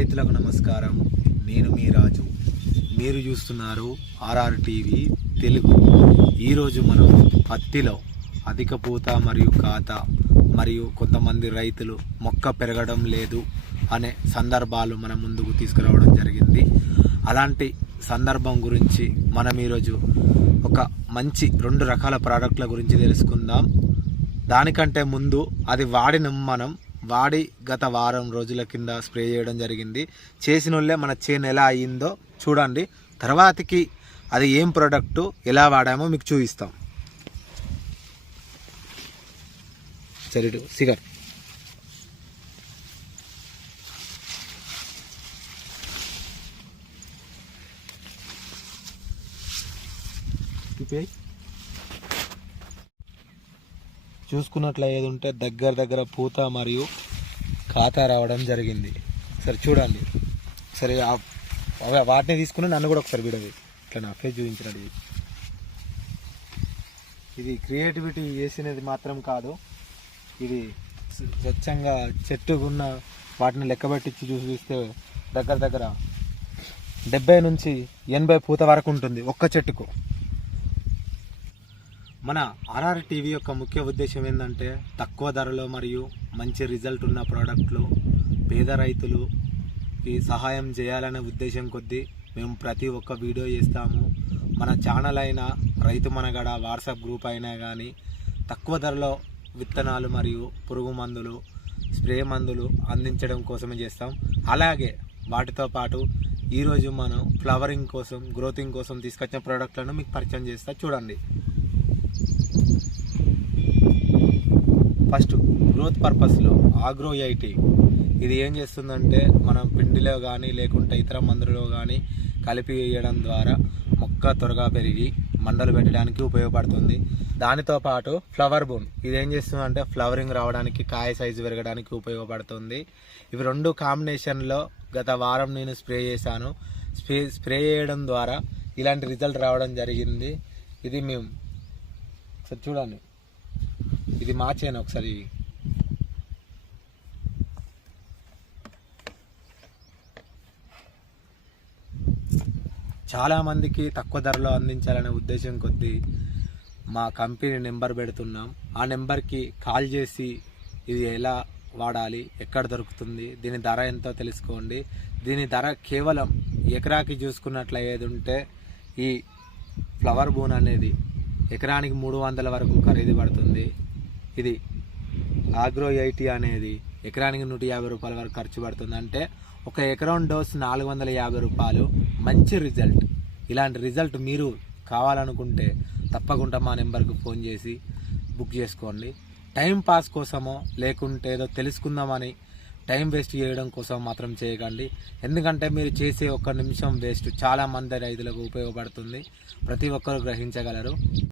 రైతులకు నమస్కారం. నేను మీ రాజు. మీరు చూస్తున్నారు ఆర్ఆర్ టీవీ తెలుగు. ఈరోజు మనం పత్తిలో అధిక పూత మరియు కాత మరియు కొంతమంది రైతులు మొక్క పెరగడం లేదు అనే సందర్భాలు మన ముందుకు తీసుకురావడం జరిగింది. అలాంటి సందర్భం గురించి మనం ఈరోజు ఒక మంచి 2 రకాల ప్రోడక్ట్ల గురించి తెలుసుకుందాం. దానికంటే ముందు అది వాడి గత వారం రోజుల కింద స్ప్రే చేయడం జరిగింది. చేసిన వాళ్ళే మన చేను ఎలా అయ్యిందో చూడండి. తర్వాతకి అది ఏం ప్రోడక్టు ఎలా వాడామో మీకు చూపిస్తాం. సరే సిగర్ చూసుకున్నట్లయితే ఉంటే దగ్గర పూత మరియు ఖాతా రావడం జరిగింది. సరే చూడండి. సరే వాటిని తీసుకుని నన్ను కూడా ఒకసారి వీడవి ఇట్లా నా ఫేస్ చూపించినది. ఇది క్రియేటివిటీ చేసినది మాత్రం కాదు, ఇది స్వచ్ఛంగా చెట్టుకున్న వాటిని లెక్కబెట్టించి చూస్తే దగ్గర 70 నుంచి 80 పూత వరకు ఉంటుంది ఒక్క చెట్టుకు. మన ఆర్ఆర్ టీవీ యొక్క ముఖ్య ఉద్దేశం ఏంటంటే తక్కువ ధరలో మరియు మంచి రిజల్ట్ ఉన్న ప్రోడక్ట్లు పేద రైతులుకి సహాయం చేయాలనే ఉద్దేశం కొద్దీ మేము ప్రతి ఒక్క వీడియో చేస్తాము. మన ఛానల్ అయినా రైతు మనగడ వాట్సాప్ గ్రూప్ అయినా కానీ తక్కువ ధరలో విత్తనాలు మరియు పురుగు మందులు స్ప్రే మందులు అందించడం కోసమే చేస్తాం. అలాగే వాటితో పాటు ఈరోజు మనం ఫ్లవరింగ్ కోసం గ్రోతింగ్ కోసం తీసుకొచ్చిన ప్రోడక్ట్లను మీకు పరిచయం చేస్తా. చూడండి. ఫస్ట్ గ్రోత్ పర్పస్లో ఆగ్రో 80 ఇది ఏం చేస్తుందంటే మనం పిండిలో కానీ లేకుంటే ఇతర మందులలో కానీ కలిపి వేయడం ద్వారా మొక్క త్వరగా పెరిగి మండలు పెట్టడానికి ఉపయోగపడుతుంది. దానితో పాటు ఫ్లవర్ బూన్ ఇది ఏం చేస్తుందంటే ఫ్లవరింగ్ రావడానికి కాయ సైజు పెరగడానికి ఉపయోగపడుతుంది. ఇవి 2 కాంబినేషన్లో గత వారం నేను స్ప్రే చేశాను. స్ప్రే చేయడం ద్వారా ఇలాంటి రిజల్ట్ రావడం జరిగింది. ఇది మేము ఒకసారి చూడండి. ఇది మా చేను. ఒకసారి చాలామందికి తక్కువ ధరలో అందించాలనే ఉద్దేశం కొద్దీ మా కంపెనీ నెంబర్ పెడుతున్నాం. ఆ నెంబర్కి కాల్ చేసి ఇది ఎలా వాడాలి, ఎక్కడ దొరుకుతుంది, దీని ధర ఎంతో తెలుసుకోండి. దీని ధర కేవలం ఎకరాకి చూసుకున్నట్లయితే ఉంటే ఈ ఫ్లవర్ బూన్ అనేది ఎకరానికి 300 వరకు ఖరీదు పడుతుంది. ఇది ఆగ్రో 80 అనేది ఎకరానికి 150 రూపాయల వరకు ఖర్చు పడుతుంది. అంటే ఒక ఎకరం డోస్ 450 రూపాయలు. మంచి రిజల్ట్. ఇలాంటి రిజల్ట్ మీరు కావాలనుకుంటే తప్పకుండా మా నెంబర్కి ఫోన్ చేసి బుక్ చేసుకోండి. టైం పాస్ కోసమో లేకుంటే ఏదో తెలుసుకుందామని టైం వేస్ట్ చేయడం కోసం మాత్రం చేయకండి. ఎందుకంటే మీరు చేసే 1 నిమిషం వేస్ట్ చాలా మంది రైతులకు ఉపయోగపడుతుంది. ప్రతి ఒక్కరూ గ్రహించగలరు.